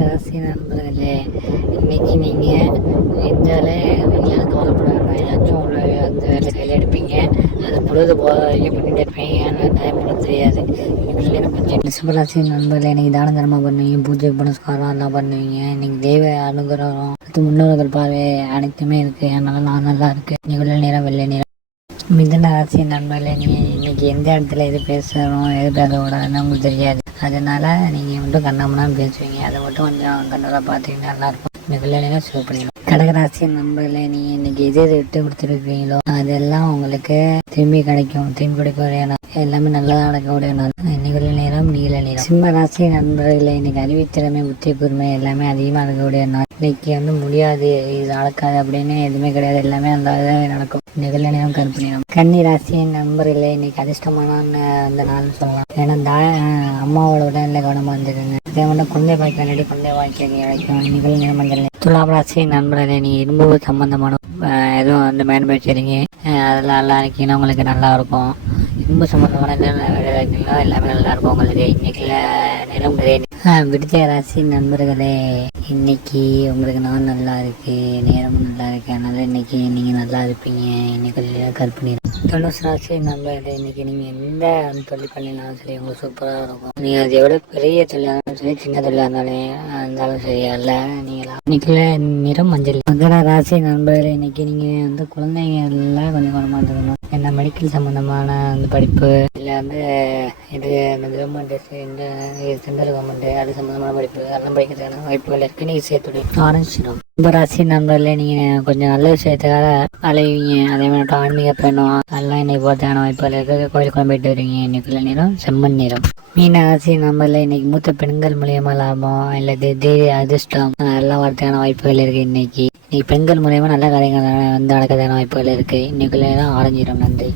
ராசி நண்பர்களே இன்னைக்கு நீங்கள் இருந்தாலே வெளியில் கவலைப்பட வேண்டாம் ஏதாச்சும் உள்ள அந்த வேலை கையில் எடுப்பீங்க. அது பொழுது போதையும் பண்ணிட்டு இருப்பீங்க. ஆனால் டைம் தெரியாது. ரிஷபராசி நண்பர்களே இன்னைக்கு தான தர்மம் பண்ணுவீங்க. பூஜை புனஸ்காரம் எல்லாம் பண்ணுவீங்க. நீங்கள் தெய்வ அனுகிரகம் அடுத்து முன்னோர்கள் பார்வை அனைத்துமே இருக்குது அதனால நான் நல்லா இருக்குது இன்னைக்கு உள்ள நேரம் வெள்ளை நேரம். மிதன ராசி நண்பர்களே நீங்கள் இன்னைக்கு எந்த இடத்துல எது பேசணும் எது பேசக்கூடாதுன்னு உங்களுக்கு தெரியாது. அதனால் நீங்கள் மட்டும் கண்ணாமண்ணான்னு பேசுவீங்க. அதை மட்டும் கொஞ்சம் கண்ணோட பார்த்தீங்கன்னா நல்லாயிருக்கும். இந்த வெள்ளனையும் சேவ் பண்ணிடும் கடகராசி நண்பர்களே நீங்கள் இன்னைக்கு எது எது விட்டு கொடுத்துருக்கீங்களோ அதெல்லாம் உங்களுக்கு திரும்பி கிடைக்கும். திரும்பி கிடைக்கக்கூடிய நாள் எல்லாமே நல்லதாக நடக்கக்கூடிய நாள் இன்னைக்கு நேரம் நீல நேரம் சிம்ம ராசி நண்பர்களே இன்னைக்கு அறிவித்திறமை புத்தி கூர்மை எல்லாமே அதிகமாக இருக்கக்கூடிய நாள். இன்னைக்கு வந்து முடியாது இது நடக்காது அப்படின்னு எதுவுமே கிடையாது. எல்லாமே நல்லதாக நடக்கும். இன்னைக்கு நேரம் கருப்பு நேரம் கன்னி இல்லை இன்னைக்கு அதிர்ஷ்டமான அந்த நாள்னு சொல்லலாம். ஏன்னா தா அம்மாவோட உடல்நிலை கவனமாக இருந்துக்குங்க. அதே மட்டும் குழந்தை பாய்க்கு வேண்டி குழந்தை வாய்க்க கிடைக்கும் இன்னைக்கு நேரம் மஞ்சள் துலாம் ராசி நண்பர்களே நீங்கள் இரும்பு சம்பந்தமான எதுவும் வந்து மேனுபேக்சரிங்க அதெல்லாம் நல்லா இருக்கீங்கன்னா உங்களுக்கு நல்லா இருக்கும். இரும்பு சம்பந்தமான எல்லாமே நல்லா இருக்கும் உங்களுக்கு. இன்னைக்கு நேரம் விடுத்த ராசி நண்பர்களே. இன்னைக்கு உங்களுக்கு நாள் நல்லா இருக்கு. நேரமும் நல்லா இருக்கு. அதனால இன்னைக்கு நீங்க நல்லா இருப்பீங்க. இன்னைக்கு கற்பனை தனுசு ராசி நண்பர்களே இன்னைக்கு நீங்க எந்த தொழில் பண்ணினாலும் சரி உங்களுக்கு சூப்பராக இருக்கும். நீங்க அது எவ்வளோ பெரிய தொழிலாக இருந்தாலும் சரி சின்ன தொழிலாக இருந்தாலும் இருந்தாலும் சரி அல்ல நீங்களா? இன்னைக்கு நிறம் மஞ்சள். மகர ராசி நண்பர்களே இன்னைக்கு நீங்க வந்து குழந்தைங்க எல்லாம் கொஞ்சம் கொஞ்சமாக இருக்கணும் மெடிக்கல் சம்மந்தமான அந்த படிப்பு இல்லை வந்து இது இந்த கவர்மெண்ட் இந்த சென்ட்ரல் கவர்மெண்ட்டு அது சம்மந்தமான படிப்பு அதெல்லாம் படிக்கிறதுக்கான வாய்ப்புகள் இருக்கு. நீங்கள் சேர்த்து ஆரம்பிச்சிடும். நிறம் கும்பராசி நண்பர்களே நீங்கள் கொஞ்சம் நல்ல விஷயத்துக்காக அலைவீங்க. அதே மாதிரி ஆன்மீக பயணம் அதெல்லாம் இன்னைக்கு போகிறதுக்கான வாய்ப்புகள் இருக்குது கோயில் போயிட்டு வருவீங்க இன்னைக்குள்ள நேரம் செம்மண் நிறம் மீன ராசி நம்பர்ல இன்னைக்கு மூத்த பெண்கள் மூலியமாக லாபம் இல்லை தீ அதிர்ஷ்டம் அதெல்லாம் வரதுக்கான வாய்ப்புகள் இருக்குது இன்னைக்கு. இன்னைக்கு பெண்கள் மூலயமா நல்ல காரியங்கள் வந்து நடக்கிறதுக்கான வாய்ப்புகள் இருக்குது இன்றைக்குள்ளே தான் ஆரஞ்சிடும் நன்றி